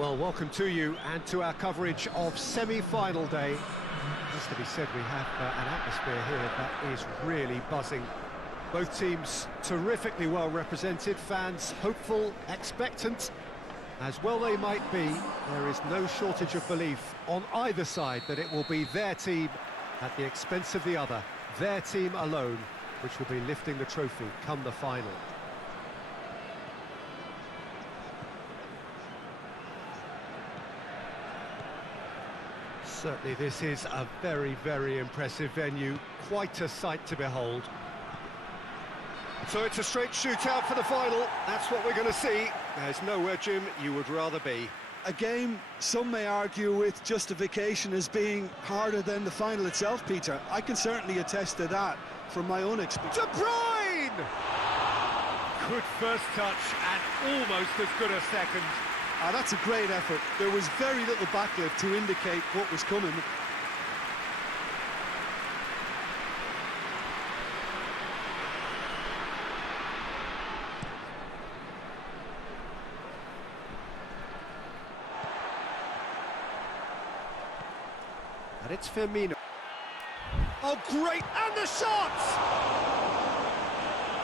Well, welcome to you and to our coverage of semi-final day. Has to be said, we have an atmosphere here that is really buzzing. Both teams terrifically well represented, fans hopeful, expectant. As well they might be, there is no shortage of belief on either side that it will be their team at the expense of the other, their team alone, which will be lifting the trophy come the final. Certainly this is a very, very impressive venue, quite a sight to behold. So it's a straight shootout for the final, that's what we're going to see. There's nowhere, Jim, you would rather be. A game some may argue with justification as being harder than the final itself, Peter. I can certainly attest to that from my own experience. De Bruyne! Good first touch and almost as good a second. That's a great effort. There was very little backlift to indicate what was coming. And it's Firmino. Oh, great! And the shot!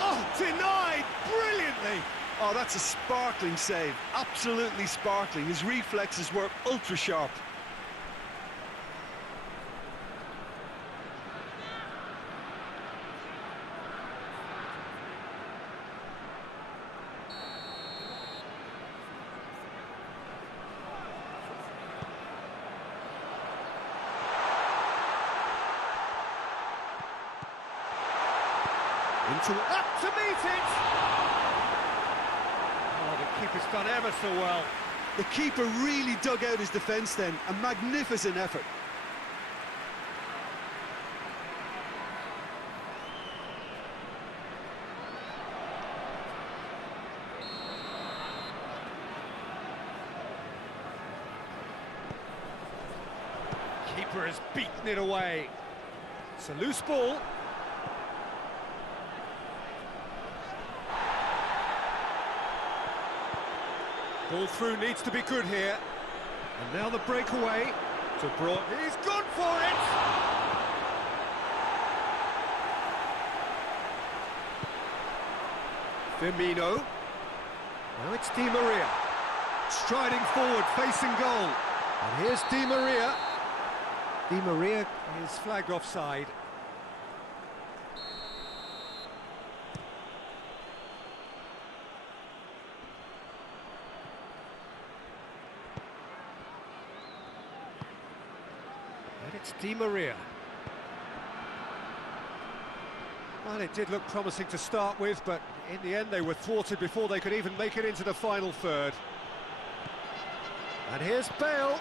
Oh, denied brilliantly! Oh, that's a sparkling save. Absolutely sparkling. His reflexes were ultra sharp. Up to meet it! Oh, the keeper's done ever so well. The keeper really dug out his defence then. A magnificent effort. Keeper has beaten it away. It's a loose ball. Ball through needs to be good here. And now the breakaway. De Bruyne. He's gone for it! Firmino. Now it's Di Maria. Striding forward, facing goal. And here's Di Maria. Di Maria is flagged offside. It's Di Maria. Well, it did look promising to start with, but in the end they were thwarted before they could even make it into the final third. And here's Bale.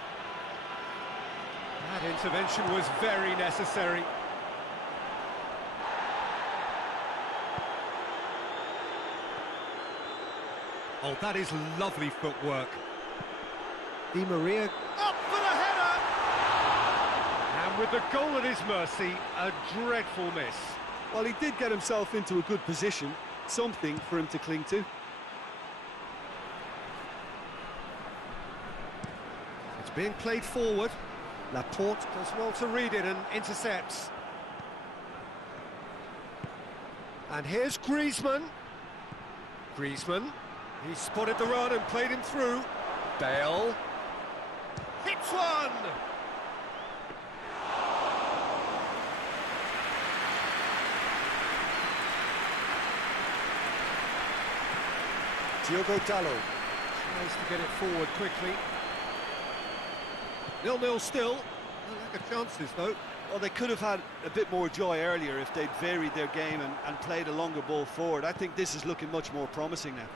That intervention was very necessary. Oh, that is lovely footwork. Di Maria up for the header! And with the goal at his mercy, a dreadful miss. Well, he did get himself into a good position, something for him to cling to. It's being played forward. Laporte does well to read it and intercepts. And here's Griezmann. Griezmann, he spotted the run and played him through. Bale hits one! Diogo Dalot tries to get it forward quickly. 0-0 still. No lack of chances, though. Well, they could have had a bit more joy earlier if they'd varied their game and played a longer ball forward. I think this is looking much more promising now.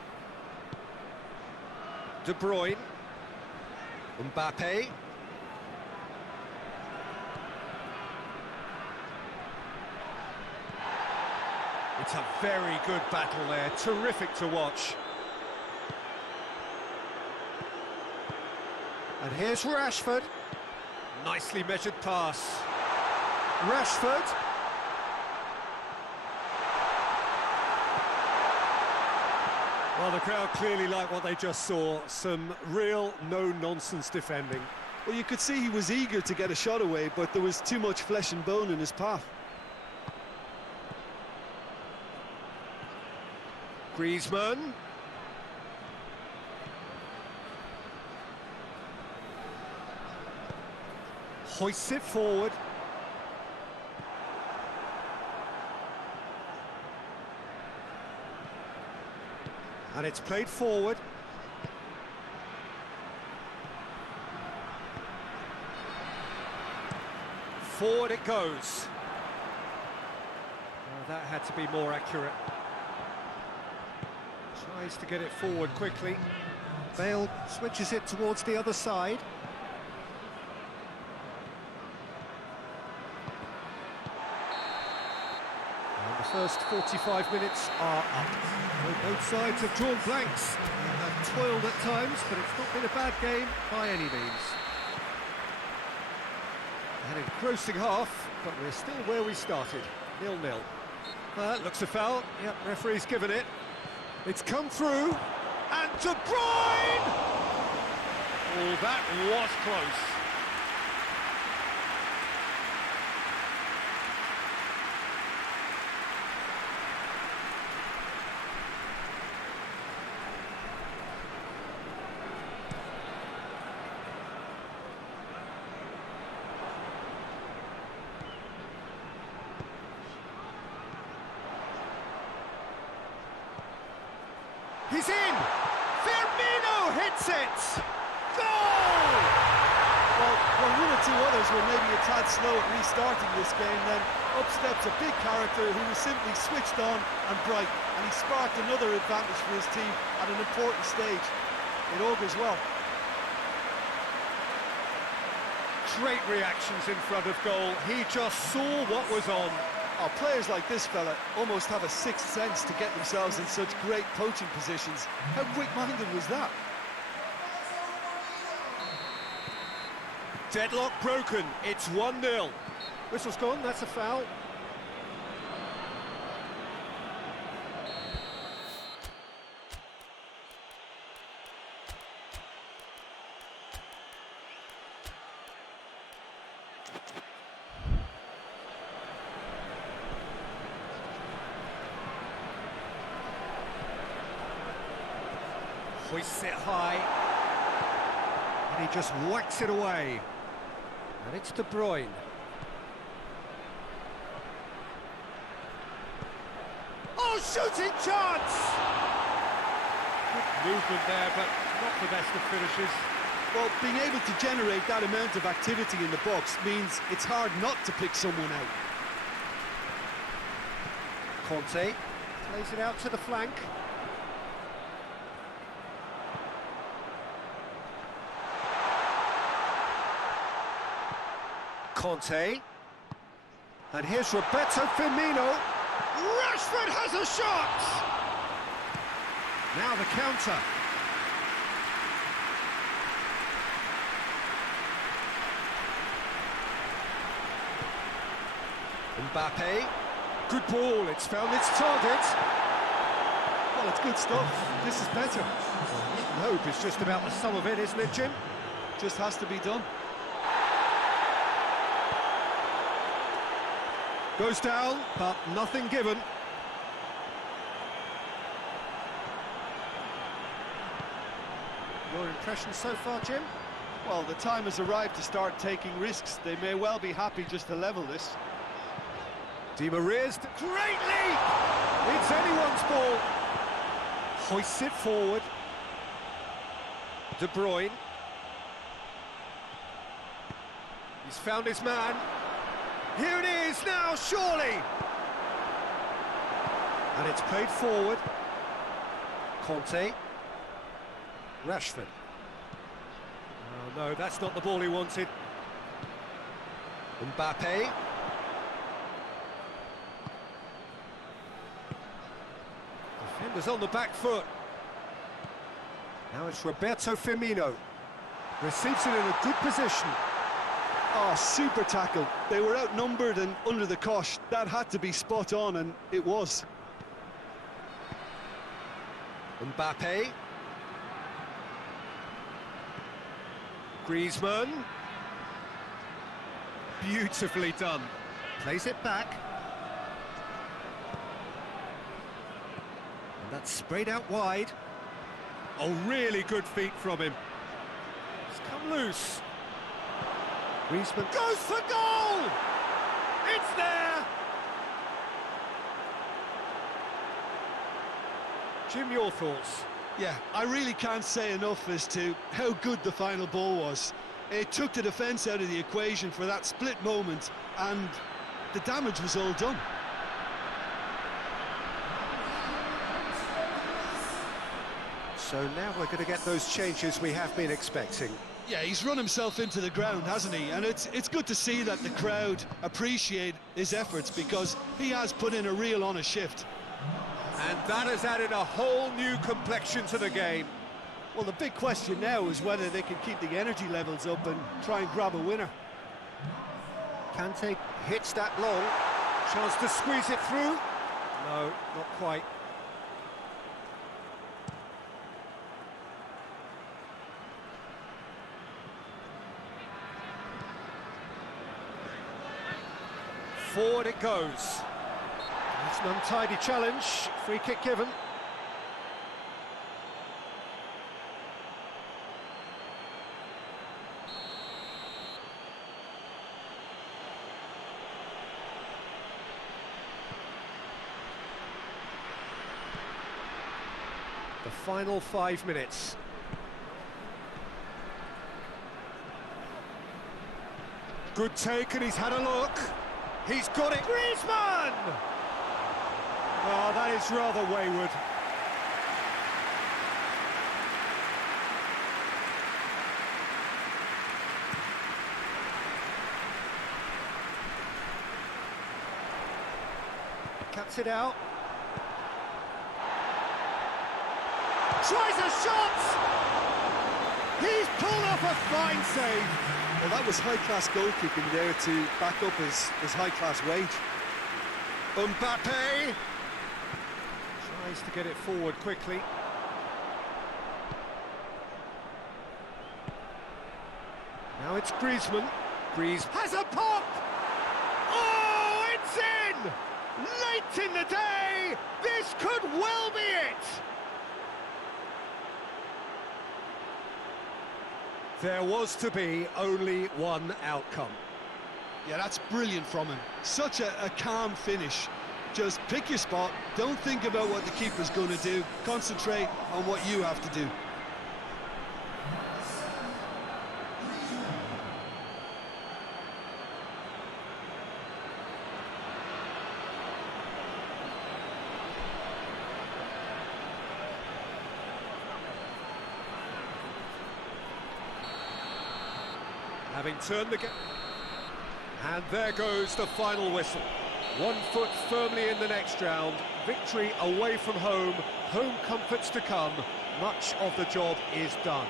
De Bruyne. Mbappe. It's a very good battle there. Terrific to watch. And here's Rashford. Nicely measured pass. Rashford. Well, the crowd clearly like what they just saw. Some real no-nonsense defending. Well, you could see he was eager to get a shot away, but there was too much flesh and bone in his path. Griezmann. Hoists it forward. And it's played forward. Forward it goes. Well, that had to be more accurate. Tries to get it forward quickly. Bale switches it towards the other side. And the first 45 minutes are up. Well, both sides have drawn blanks and have toiled at times, but it's not been a bad game by any means. An engrossing half, but we're still where we started, 0-0. Looks a foul. Yep, referee's given it. It's come through, and De Bruyne! Oh, that was close. He's in! Firmino hits it! Goal! Well, one or two others were maybe a tad slow at restarting this game, then up steps a big character who was simply switched on and bright, and he sparked another advantage for his team at an important stage. It augurs well. Great reactions in front of goal. He just saw what was on. Oh, players like this fella almost have a sixth sense to get themselves in such great poaching positions. How quick-minded was that? Deadlock broken, it's 1-0. Whistle's gone, that's a foul. Hoists it high, and he just whacks it away. And it's De Bruyne. Oh, shooting chance! Good movement there, but not the best of finishes. Well, being able to generate that amount of activity in the box means it's hard not to pick someone out. Conte plays it out to the flank. Conte, and here's Roberto Firmino. Rashford has a shot! Now the counter. Mbappe, good ball, it's found its target. Well, it's good stuff. This is better. Hope is just about the sum of it, isn't it, Jim? Just has to be done. Goes down, but nothing given. Your impression so far, Jim? Well, the time has arrived to start taking risks. They may well be happy just to level this. Di Maria's great leap! It's anyone's ball. Hoists it forward. De Bruyne. He's found his man. Here it is now, surely! And it's played forward. Conte. Rashford. Oh no, that's not the ball he wanted. Mbappe. Defenders on the back foot. Now it's Roberto Firmino. Receives it in a good position. Oh, super tackle. They were outnumbered and under the cosh. That had to be spot on, and it was. Mbappe. Griezmann. Beautifully done. Plays it back. And that's sprayed out wide. Oh, really good feet from him. It's come loose. Griezmann goes for goal! It's there! Jim, your thoughts? Yeah, I really can't say enough as to how good the final ball was. It took the defence out of the equation for that split moment, and the damage was all done. So now we're going to get those changes we have been expecting. Yeah, he's run himself into the ground, hasn't he? And it's good to see that the crowd appreciate his efforts, because he has put in a real honest shift. And that has added a whole new complexion to the game. Well, the big question now is whether they can keep the energy levels up and try and grab a winner. Kante hits that long. Chance to squeeze it through. No, not quite. Forward it goes. It's an untidy challenge. Free kick given. The final 5 minutes. Good take, and he's had a look. He's got it. Griezmann! Oh, that is rather wayward. Cuts it out. Tries a shot! He's pulled off a fine save. Well, that was high-class goalkeeping there to back up his high-class wage. Mbappe tries to get it forward quickly. Now it's Griezmann. Griezmann has a pop! Oh, it's in! Late in the day! This could well be it! There was to be only one outcome. Yeah, that's brilliant from him. Such a calm finish. Just pick your spot, don't think about what the keeper's going to do, concentrate on what you have to do. Having turned the game. And there goes the final whistle. 1 foot firmly in the next round. Victory away from home. Home comforts to come. Much of the job is done.